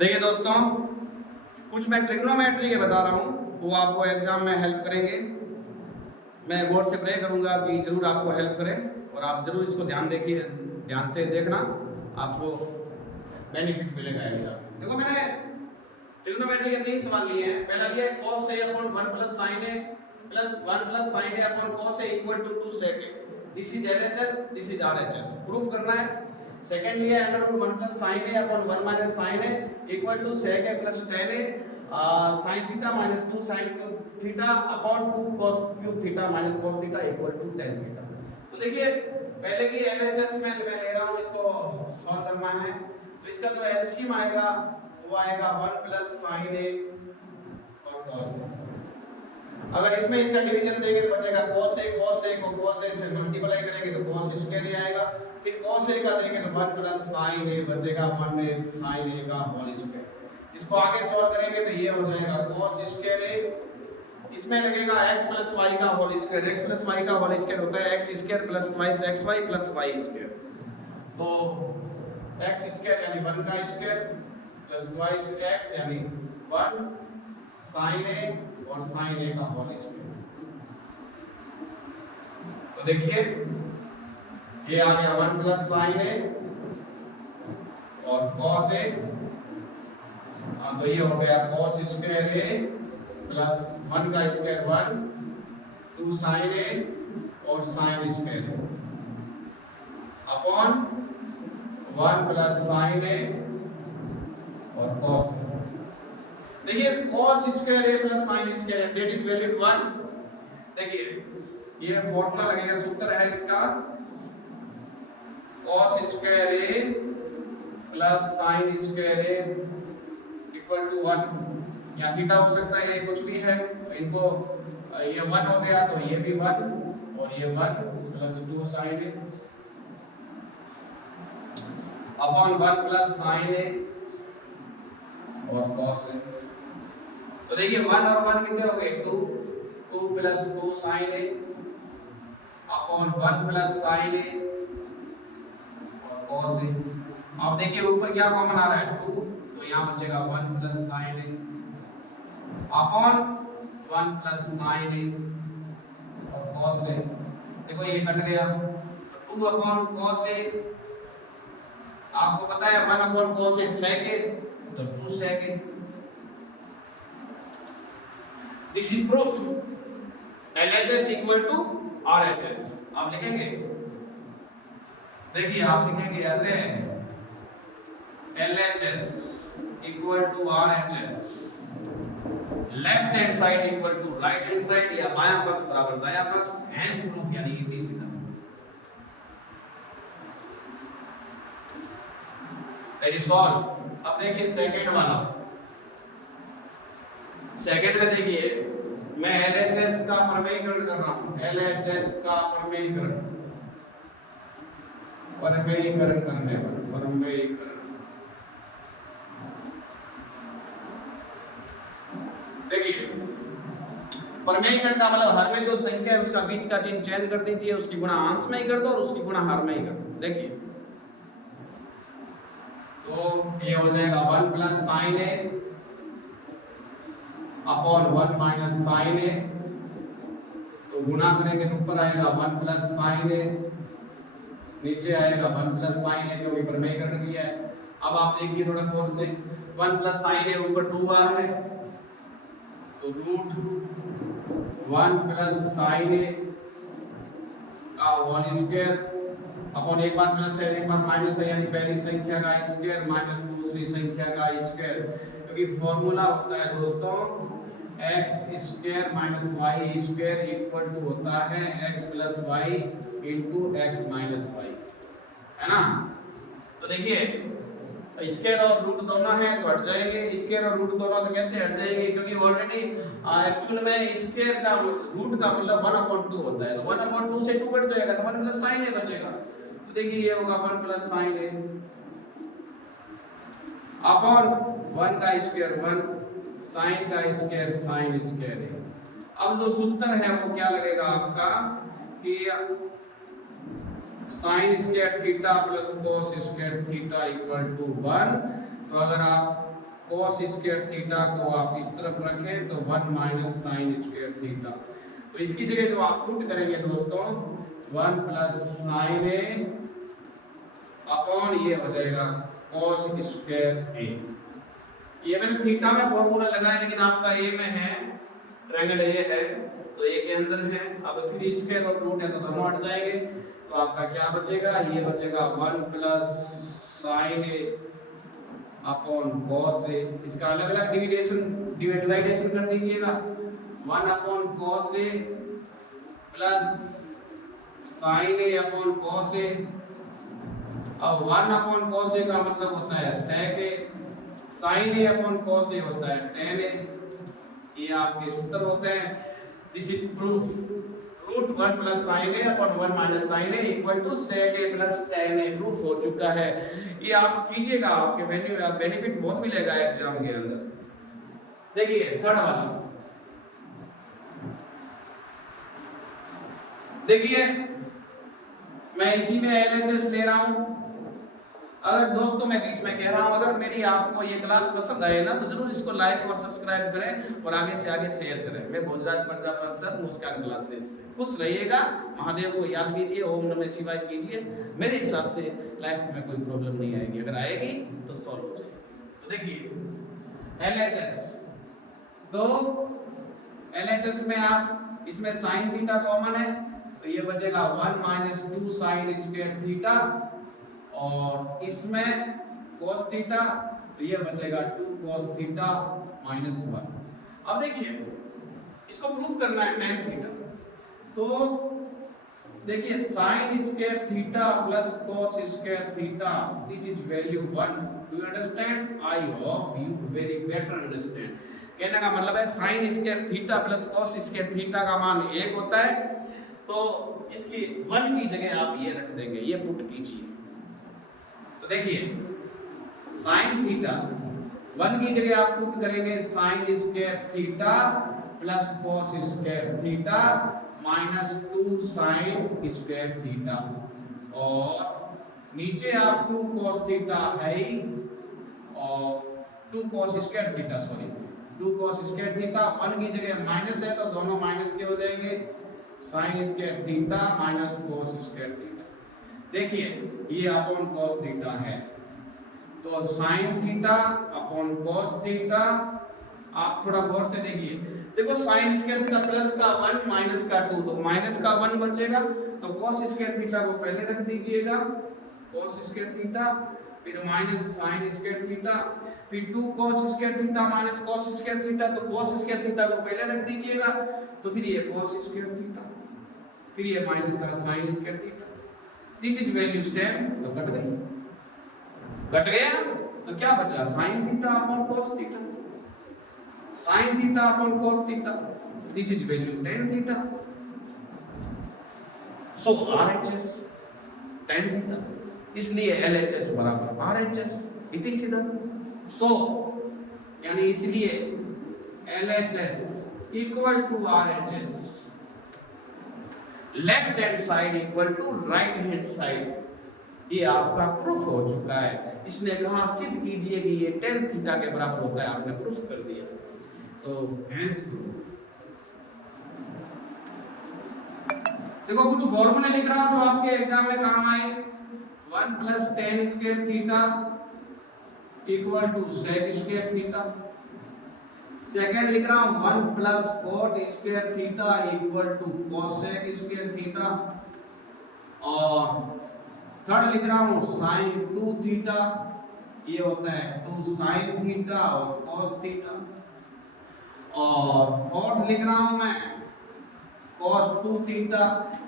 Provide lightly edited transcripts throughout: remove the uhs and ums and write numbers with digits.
देखिए दोस्तों, कुछ मैं ट्रिग्नोमेट्री के बता रहा हूँ, वो आपको एग्जाम में हेल्प करेंगे। मैं गौर से प्रे करूँगा कि जरूर आपको हेल्प करें और आप जरूर इसको ध्यान से देखना, आपको बेनिफिट मिलेगा एग्जाम। देखो मैंने ट्रिग्नोमेट्री के 3 सवाल लिए हैं। पहला लिया है cos a upon 1 plus sin a plus 1 plus sin a upon cos a equal to 2 sec a। This is LHS, this is RHS, proof करना है। सेकंड लिया है under root 1 plus sin a upon 1 minus sin a equal to sec a प्लस tan a sin theta minus 2 sin theta upon 2 cos cube theta minus cos theta equal to tan theta. तो देखिए पहले की LHS में मैं ले रहा हूं, इसको सॉल्व करना है। तो इसका जो एलसीएम आएगा वो आएगा 1 प्लस sin a और cos a। अगर इसमें इसका डिवीजन देंगे तो बचेगा cos a को cos a से मल्टीप्लाई करेंगे तो cos स्क्वायर ही आएगा। फिर cos a का देंगे तो 1 प्लस sin a बचेगा 1 में sin a का होल स्क्वायर। इसको आगे सॉल्व करेंगे तो ये हो जाएगा cos स्क्वायर a, इसमें लगेगा x प्लस y का whole square. x plus y का होल स्क्वायर होता है x square plus twice xy plus y square. तो x स्क्वायर यानी 1 का स्क्वायर प्लस ट्वाइस x यानी 1 sin a और sin a का होल स्क्वायर। तो देखिए ये आ गया 1 प्लस sin a और cos a। तो ये हो गया cos स्क्वायर a प्लस 1 का स्क्वायर 1 2 sin a और sin square upon 1 plus sin a और cos a। देखिए cos square a plus sin square a that is value 1। देखिए ये फॉर्मूला लगेगा, सूत्र है इसका cos square a plus sin square a equal to 1। या थीटा हो सकता है, ये कुछ भी है, तो इनको ये 1 हो गया तो ये भी 1 और ये 1 plus 2 sin a upon 1 plus sin a और cos a। तो देखिए 1 और 1 कितने हो गए 2 plus 2 sin a upon 1 plus sin a और cos a। अब देखिए ऊपर क्या कॉमन आ रहा है 2, तो यहाँ बचेगा 1 plus sin a upon 1 plus sin a और cos a। देखो ये कट गया, 2 अपॉन cos a आपको पता है 1 upon cos a sec a, तो 2 sec a। This is proof LHS equal to RHS। आप लिखेंगे, देखिए आप लिखेंगे LHS equal to RHS, left hand side equal to right hand side या बायां पक्ष बराबर दायां पक्ष। हैंस प्रूफ यानी ये सीधा। That is solve. अब देखिए सेकंड वाला, सेकंड में देखिए मैं LHS का प्रमेयीकरण कर रहा हूं। LHS का प्रमेयीकरण करने पर प्रमेयीकरण देखिए प्रमेयीकरण का मतलब हर में जो संख्या है उसका बीच का चिन्ह चेंज कर दीजिए, उसकी गुणा अंश में ही कर दो और उसकी गुणा हर में ही कर दो। देखिए तो ये हो जाएगा 1 plus sin a upon 1 minus sin a। तो गुणा करेंगे तो ऊपर आएगा 1 प्लस sin a, नीचे आएगा 1 प्लस sin a, क्योंकि प्रमेयीकरण किया है। अब आप देखिए थोड़ा गौर से, 1 प्लस sin a ऊपर 2 बार है तो रूट 1 प्लस sin a का होल स्क्वायर अपॉन एक बार प्लस है एक बार माइनस है, यानी पहली संख्या का स्क्वायर माइनस दूसरी संख्या का स्क्वायर। क्योंकि फॉर्मूला होता है दोस्तों x square minus y square equal to होता है x plus y into x minus y, है ना। तो देखिए स्क्वायर और रूट दोनों हैं तो हट जाएंगे, स्क्वायर और रूट दोनों तो कैसे हट जाएंगे, क्योंकि ऑलरेडी एक्चुअल में स्क्वायर का रूट का मतलब 1/2 होता है, तो 1/2 से 2 कट जाएगा तो 1 प्लस sin a बचेगा। तो देखिए ये होगा 1 प्लस sin a अपॉन 1 का स्क्वायर 1 sin का स्क्वायर sin स्क्वायर है। अब जो सूत्र है वो क्या लगेगा आपका कि sin square theta plus cos square theta equal to 1। तो अगर आप cos स्क्वायर थीटा को आप इस तरफ रखें तो 1 माइनस साइन स्क्वायर थीटा। तो इसकी जगह जो आप पुट करेंगे दोस्तों 1 प्लस साइन ए अपॉन ये हो जाएगा cos स्क्वायर ए। ये मैंने थीटा में फॉर्मूला लगाया लेकिन आपका ए में है, ट्रायंगल ए है तो ए के अंदर है। अब 3 स्क्वायर और रूट है तो दोनों हट जाएंगे, तो आपका क्या बचेगा, ये बचेगा 1 plus sine A upon cos ए। इसका अलग अलग डिवाइडेशन कर दीजिएगा, 1 upon cos A plus sine A upon cos ए। अब 1 अपॉन cos ए का मतलब होता है sec A, sine A upon cos A होता है tan ए। ये आपके सूत्र होते हैं। This is proof. Root 1 plus sine A upon 1 minus sine A equal to sec A plus tan A proof हो चुका है। ये आप कीजिएगा, आपके बेनिफिट बहुत मिलेगा एग्जाम के अंदर। देखिए थर्ड वाला, देखिए मैं इसी में एलएचएस ले रहा हूं। अगर दोस्तों मैं बीच में कह रहा हूं, अगर मेरी आपको ये क्लास पसंद आए ना तो जरूर इसको लाइक और सब्सक्राइब करें और आगे से आगे शेयर करें। मैं भोजराज प्रजापति सर मुस्कान क्लासेस से खुश रहिएगा। महादेव को याद कीजिए, ओम नमः शिवाय कीजिए। मेरे हिसाब से लाइफ में कोई प्रॉब्लम नहीं आएगी, अगर आएगी तो सॉल्व हो जाएगी। तो देखिए एलएचएस, तो एलएचएस में आप इसमें साइन थीटा कॉमन है तो ये बचेगा 1 माइनस 2 साइन स्क्वायर थीटा, और इसमें cos थीटा तो ये बचेगा 2 cos थीटा माइनस 1। अब देखिए इसको प्रूफ करना है tan थीटा, तो देखिए sin square theta plus cos square theta, this is value 1। Do you understand? I hope you very better understand. कहने का मतलब है sin square theta plus cos square theta का मान 1 होता है, तो इसकी 1 की जगह आप ये रख देंगे, ये पुट कीजिए। तो देखिए sin थीटा 1 की जगह आप पुट करेंगे sin square theta plus cos square theta minus 2 sin square theta, और नीचे आप 2 cos थीटा है ही, और 2 cos square theta, sorry 2 cos square theta 1 की जगह माइनस है तो दोनों माइनस के हो जाएंगे, sin square theta minus cos square theta. देखिए ये अपॉन cos थीटा है, तो sin theta upon cos theta. आप थोड़ा गौर से देखिए, देखो sin स्क्वायर थीटा प्लस का 1 माइनस का 2, तो माइनस का 1 बचेगा, तो cos स्क्वायर थीटा को पहले रख दीजिएगा, cos स्क्वायर थीटा, फिर माइनस sin स्क्वायर थीटा, फिर 2 cos square theta minus cos square theta, तो cos स्क्वायर थीटा को पहले रख दीजिएगा, तो फिर ये cos स्क्वायर थीटा, फिर ये माइनस का sin square theta. This is value same, तो कट गया, तो क्या बचा sin theta upon cos theta, sin theta upon cos theta, this is value tan theta. So RHS tan theta, इसलिए LHS बराबर RHS, इति सीधा। सो यानी इसलिए LHS equal to RHS, left hand side equal to right hand side. ये आपका proof हो चुका है। इसने कहा सिद्ध कीजिए कि ये tan थीटा के बराबर होता है, आपने प्रूफ कर दिया, तो हेंस प्रूफ। देखो कुछ फॉर्मूले लिख रहा हूं जो आपके एग्जाम में काम आए। 1 plus tan square theta equal to sec square theta. Second लिख रहा हूं 1 plus cot square theta equal to cosec square theta, और थर्ड लिख रहा हूं sin 2 थीटा, ये होता है 2 sin थीटा और cos थीटा, और फोर्थ लिख रहा हूं मैं cos 2 थीटा,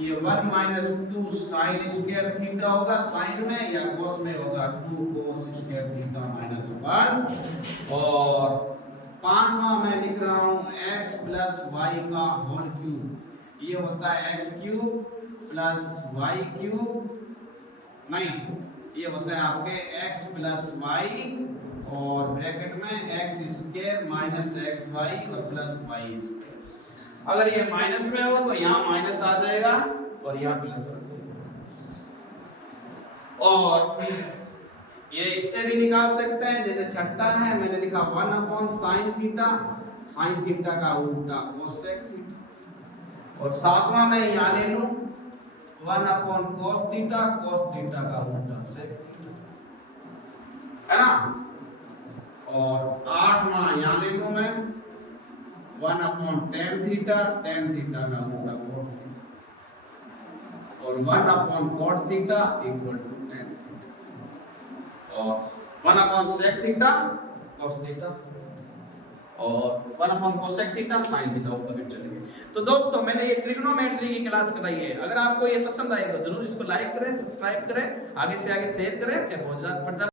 ये 1 माइनस 2 sin स्क्वायर थीटा होगा sin में, या cos में होगा 2 cos स्क्वायर थीटा माइनस 1, और पांचवा मैं लिख रहा हूं x प्लस वाई का होल क्यूब, ये होता है x cube plus Y cube, नहीं ये होता है आपके x प्लस वाई और ब्रैकेट में x square minus X Y और प्लस वाई स्क्वायर। अगर ये माइनस में हो तो यहाँ माइनस आ जाएगा और यहाँ प्लस आ जाएगा, और ये इससे भी निकाल सकते हैं, जैसे छठा है मैंने लिखा 1 upon sine theta, sine theta का उल्टा कोसेक थीटा। और सातवां मैं यहाँ ले लूं 1 upon cos theta, cos theta का उल्टा सेक थीटा, है ना। और आठवां यहाँ ले लूं मैं 1 upon tan theta, tan theta का उल्टा कोस थीटा, और 1 upon cot theta equal to tan theta, और 1 upon sec theta cos theta, और 1 upon cosec theta sine theta ऊपर भी चलेंगे। तो दोस्तों मैंने ये ट्रिग्नोमेट्री की क्लास कराई है। अगर आपको ये पसंद आए तो जरूर इसको लाइक करें, सब्सक्राइब करें, आगे से आगे शेयर करें।